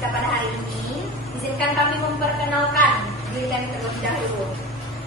kita pada hari ini, izinkan kami memperkenalkan diri kami terlebih dahulu.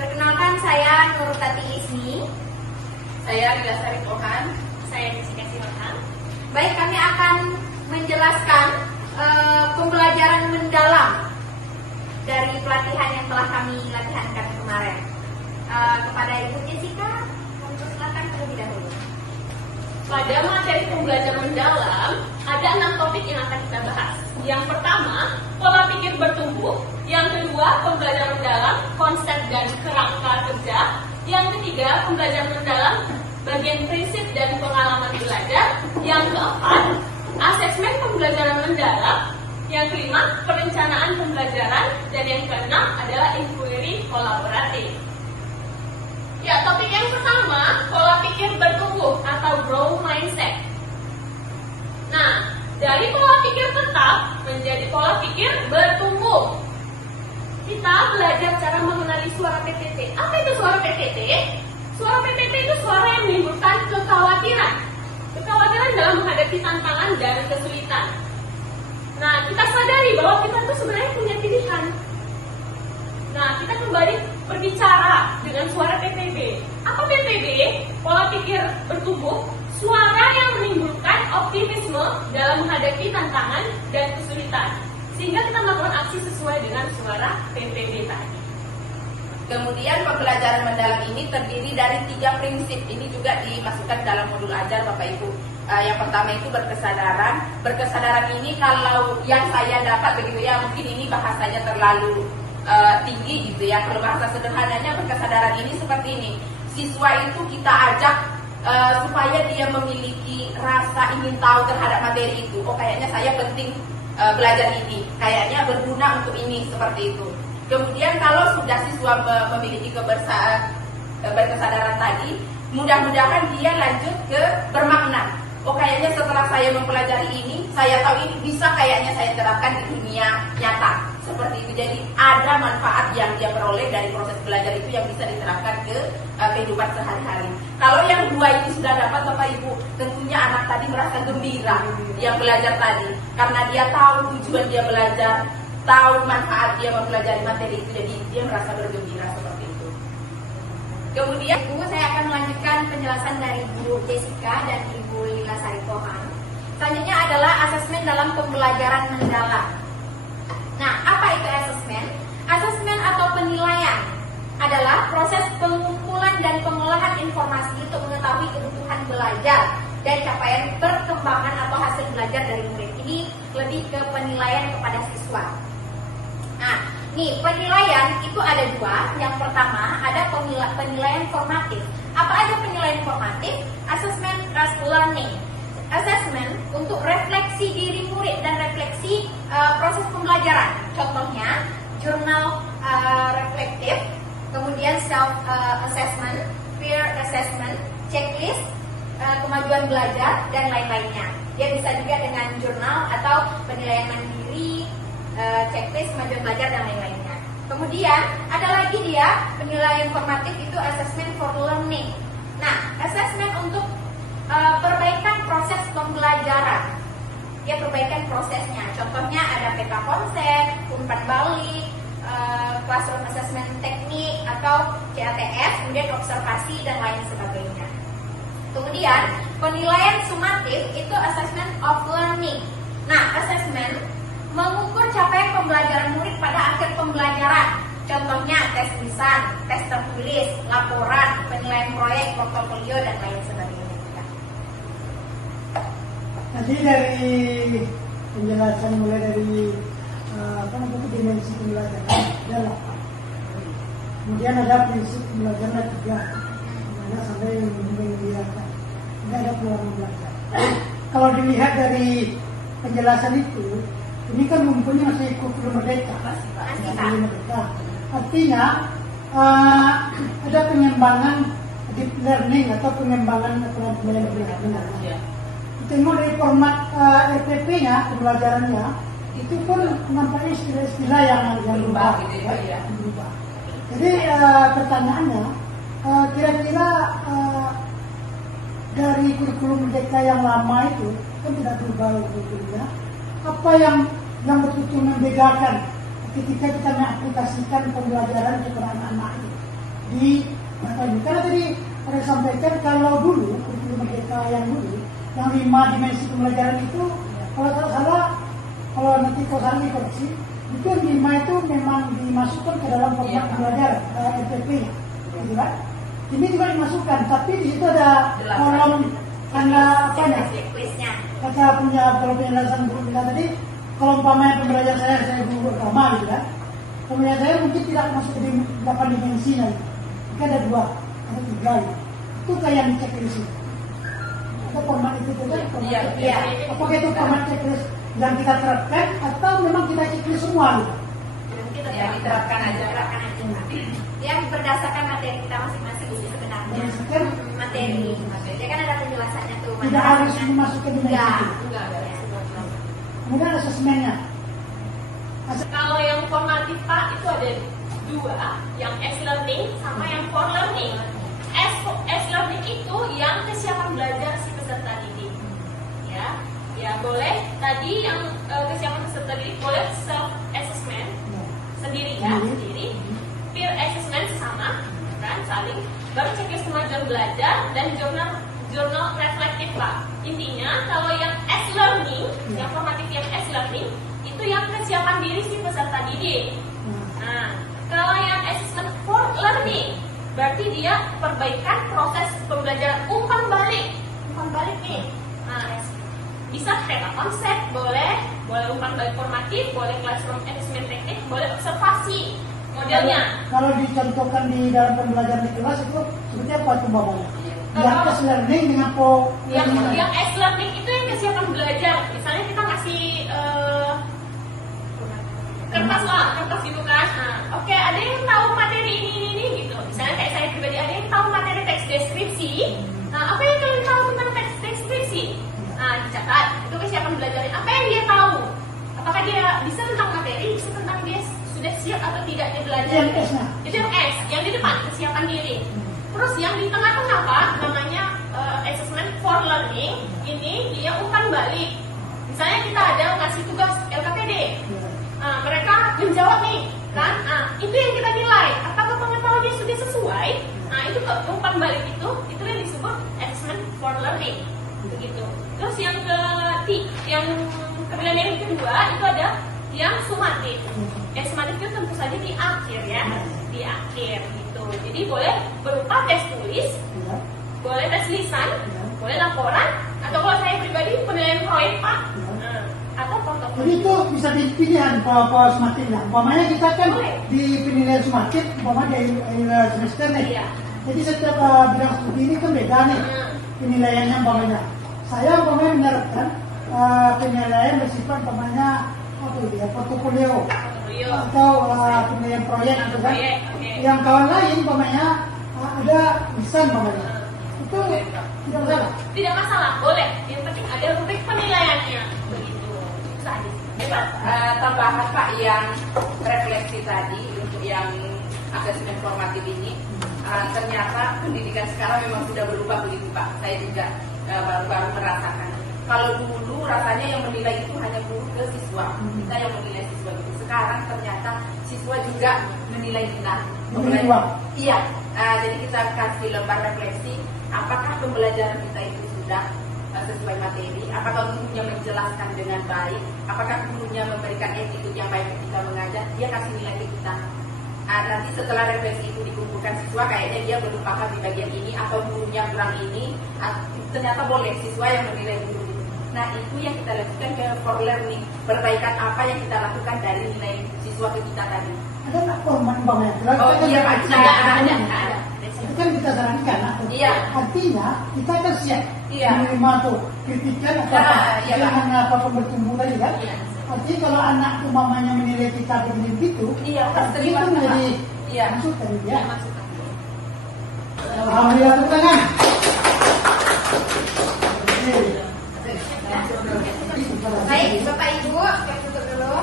Perkenalkan, saya Nur Tati Ismi. Saya Lila Sari Pohan. Saya Jessica Silakan. Baik, kami akan menjelaskan pembelajaran mendalam dari pelatihan yang telah kami latihankan kemarin. Kepada Ibu Jessica, silakan terlebih dahulu. Pada materi pembelajaran mendalam, ada 6 topik yang akan kita bahas. Yang pertama, pola pikir bertumbuh. Yang kedua, pembelajaran mendalam, konsep dan kerangka kerja. Yang ketiga, pembelajaran mendalam, bagian prinsip dan pengalaman belajar. Yang keempat, asesmen pembelajaran mendalam. Yang kelima, perencanaan pembelajaran. Dan yang keenam adalah inquiry kolaboratif. Ya, topik yang pertama, pola pikir bertumbuh atau growth mindset. Nah, dari pola pikir tetap menjadi pola pikir bertumbuh. Kita belajar cara mengenali suara PTT. Apa itu suara PTT? Suara PTT itu suara yang menimbulkan kekhawatiran. Kekhawatiran dalam menghadapi tantangan dan kesulitan. Nah, kita sadari bahwa kita itu sebenarnya punya pilihan. Nah, kita kembali berbicara dengan suara PPB. Apa PPB? Pola pikir bertumbuh, suara yang menimbulkan optimisme dalam menghadapi tantangan dan kesulitan. Sehingga kita melakukan aksi sesuai dengan suara PPB tadi. Kemudian pembelajaran mendalam ini terdiri dari 3 prinsip. Ini juga dimasukkan dalam modul ajar Bapak Ibu. Yang pertama itu berkesadaran. Berkesadaran ini kalau yang saya dapat begitu ya, mungkin ini bahasanya terlalu tinggi gitu ya. Kalau bahasa sederhananya berkesadaran ini seperti ini. Siswa itu kita ajak supaya dia memiliki rasa ingin tahu terhadap materi itu. Oh, kayaknya saya penting belajar ini, kayaknya berguna untuk ini, seperti itu. Kemudian kalau sudah siswa memiliki berkesadaran tadi, mudah-mudahan dia lanjut ke bermakna. Oh, kayaknya setelah saya mempelajari ini, saya tahu ini bisa kayaknya saya terapkan di dunia nyata. Seperti itu. Jadi ada manfaat yang dia peroleh dari proses belajar itu yang bisa diterapkan ke kehidupan sehari-hari. Kalau yang 2 ini sudah dapat Bapak Ibu, tentunya anak tadi merasa gembira yang belajar tadi. Karena dia tahu tujuan dia belajar, tahu manfaat dia mempelajari materi itu, jadi dia merasa bergembira seperti itu. Kemudian Ibu, saya akan melanjutkan penjelasan dari Ibu Jessica dan Ibu Lila Sari Pohan. Selanjutnya adalah asesmen dalam pembelajaran mendalam. Nah, apa itu asesmen? Asesmen atau penilaian adalah proses pengumpulan dan pengolahan informasi untuk mengetahui kebutuhan belajar dan capaian perkembangan atau hasil belajar dari murid. Ini lebih ke penilaian kepada siswa. Nah, nih penilaian itu ada 2. Yang pertama ada penilaian formatif. Apa aja penilaian formatif? Assessment as learning. Assessment untuk refleksi diri murid dan refleksi proses pembelajaran. Contohnya jurnal reflektif, kemudian self assessment, peer assessment, checklist, kemajuan belajar dan lain-lainnya. Dia bisa juga dengan jurnal atau penilaian mandiri, checklist, kemajuan belajar dan lain-lainnya. Kemudian ada lagi dia penilaian formatif, itu assessment for learning. Nah, assessment untuk perbaikan proses pembelajaran. Dia perbaikan prosesnya. Contohnya ada peta konsep, umpan balik, classroom assessment teknik atau CATS, kemudian observasi dan lain sebagainya. Kemudian penilaian sumatif itu assessment of learning. Nah, assessment mengukur capaian pembelajaran murid pada akhir pembelajaran. Contohnya tes lisan, tes tertulis, laporan, penilaian proyek, portofolio dan lain sebagainya. Jadi dari penjelasan mulai dari dimensi pembelajaran ada 8. Kemudian ada prinsip pembelajaran ada 3, mana sampai menggembirakan. Ini ada peluang belajar. Kalau dilihat dari penjelasan itu, ini kan mempunyai masih kurikulum merdeka. Artinya ada pengembangan deep learning atau pengembangan pembelajaran benar. Tengok dari format RPP-nya, pembelajarannya, itu pun nampaknya istilah-istilah yang berubah, gitu ya. Berubah. Jadi pertanyaannya, kira-kira dari kurikulum merdeka yang lama itu kan tidak berubah kurikulumnya. Apa yang yang betul-betul membedakan ketika kita mengaplikasikan pembelajaran kepada anak-anak itu di mata ini. Karena tadi saya sampaikan kalau dulu kurikulum merdeka yang dulu yang 5 dimensi pembelajaran itu kalau tak salah, kalau nanti kau salah dikoreksi, itu yang 5 itu memang dimasukkan ke dalam format pembelajaran RPP-nya, gitu kan? Ini juga dimasukkan, tapi di situ ada kolom tanda apa ya? Checklistnya. Kata punya kalau penjelasan guru kita tadi, kalau umpamanya pembelajaran saya guru pertama gitu kan, pembelajaran saya mungkin tidak masuk ke 8 dimensi lagi. Mungkin ada 2, ada 3 gitu. Itu kayak yang checklist itu. Atau format itu juga? Iya. Apakah itu format checklist yang kita terapkan atau memang kita checklist semua gitu? Kita Ya, diterapkan aja. Diterapkan aja. Yang berdasarkan materi kita masing-masing sih sebenarnya. Berdasarkan Materi. Ya kan ada penjelasannya tuh. Tidak harus memasukkan dimensi Enggak. itu. Enggak ada. Kemudian asesmennya. Kalau yang formatif Pak itu ada 2, yang S-learning sama yang for learning. S-learning itu yang kesiapan belajar si peserta didik. Ya boleh. Tadi yang kesiapan peserta didik boleh self assessment sendiri ya, sendiri. Peer assessment sama, kan saling. Baru checklist kemajuan belajar dan jurnal reflektif Pak. Intinya kalau yang S-learning, yang formatif yang S-learning itu yang kesiapan diri si peserta didik. Nah, kalau yang assessment for learning berarti dia perbaikan proses pembelajaran umpan balik nih. Nah, bisa kereta konsep, boleh umpan balik formatif, boleh classroom assessment teknik, boleh observasi modelnya. Kalau dicontohkan di dalam pembelajaran di kelas itu seperti apa tuh bapaknya? Yang Kalau- S-learning dengan Yang S-learning itu yang kesiapan belajar. Misalnya kita kasih kertas gitu kan. Nah, oke, ada yang tahu materi ini gitu. Misalnya kayak saya pribadi, ada yang tahu materi teks deskripsi. Nah, apa yang kalian tahu tentang teks deskripsi? Nah, dicatat. Itu kesiapan belajarnya. Apa yang dia tahu? Apakah dia bisa tentang materi, bisa tentang dia sudah siap atau tidak dia belajar? Yang S-nya. Itu yang S, yang di depan kesiapan diri. Terus yang di tengah-tengah Pak, namanya assessment for learning. Ini dia umpan balik. Misalnya kita ada ngasih tugas LKPD. Nah, mereka menjawab nih, kan? Nah, itu yang kita nilai. Apakah pengetahuannya sudah sesuai? Nah, itu umpan balik itu yang disebut assessment for learning. Begitu. Terus yang yang kedua itu ada yang sumatif. Sumatif itu tentu saja di akhir ya, di akhir gitu. Jadi boleh berupa tes tulis, boleh tes lisan, boleh laporan, atau kalau saya pribadi penilaian proyek Pak, atau Jadi portofolio. itu bisa dipilihan kalau semakinnya. Umpamanya kita kan Boleh. di penilaian semakin, umpamanya di semester nih. Iya. Jadi setiap bidang studi ini kan beda nih penilaiannya umpamanya. Saya umpamanya menerapkan penilaian bersifat umpamanya apa itu ya, portofolio Portofolio. atau penilaian proyek gitu kan. Proyek, oke. Yang kawan lain umpamanya ada lisan umpamanya. Itu tidak masalah. Tidak masalah, boleh. Yang penting ada rubrik penilaiannya. Begitu. Saja. Tambahan Pak yang refleksi tadi untuk yang asesmen formatif ini, ternyata pendidikan sekarang memang sudah berubah begitu Pak. Saya juga baru-baru merasakan. Kalau dulu rasanya yang menilai itu hanya guru ke siswa, kita yang menilai siswa itu. Sekarang ternyata siswa juga menilai kita. Menilai uang. Iya. Jadi kita kasih lembar refleksi. Apakah pembelajaran kita itu sudah sesuai materi? Apakah gurunya menjelaskan dengan baik? Apakah gurunya memberikan attitude yang baik ketika mengajar? Dia kasih nilai ke kita. Nanti setelah refleksi itu dikumpulkan siswa, kayaknya dia belum paham di bagian ini atau gurunya kurang ini. Ternyata boleh siswa yang menilai guru itu. Nah, itu yang kita lakukan ke for learning. Perbaikan apa yang kita lakukan dari nilai siswa ke kita tadi. Ada nggak format umpamanya? Jelas Oh kita iya kan Pak, ada. itu kan kita sarankan. Iya. Artinya kita kan siap Iya. menerima tuh kritikan atau Nah, apa, iya, Pak. jangan apapun bertumbuh tadi kan. Iya. Artinya kalau anak umpamanya menilai kita begini begitu, Iya, harus artinya terima, itu menjadi Pak. Iya. masuk tadi ya. Masukkan. Alhamdulillah tepuk tangan. Baik, Bapak Ibu, kita tutup dulu.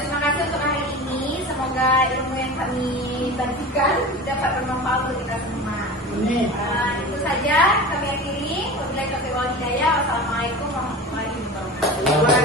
Terima kasih untuk hari ini. Semoga ilmu yang kami bagikan dapat bermanfaat untuk kita semua. Ini. Itu saja kami akhiri. Wabillahi taufiq wal hidayah. Wassalamualaikum warahmatullahi wabarakatuh.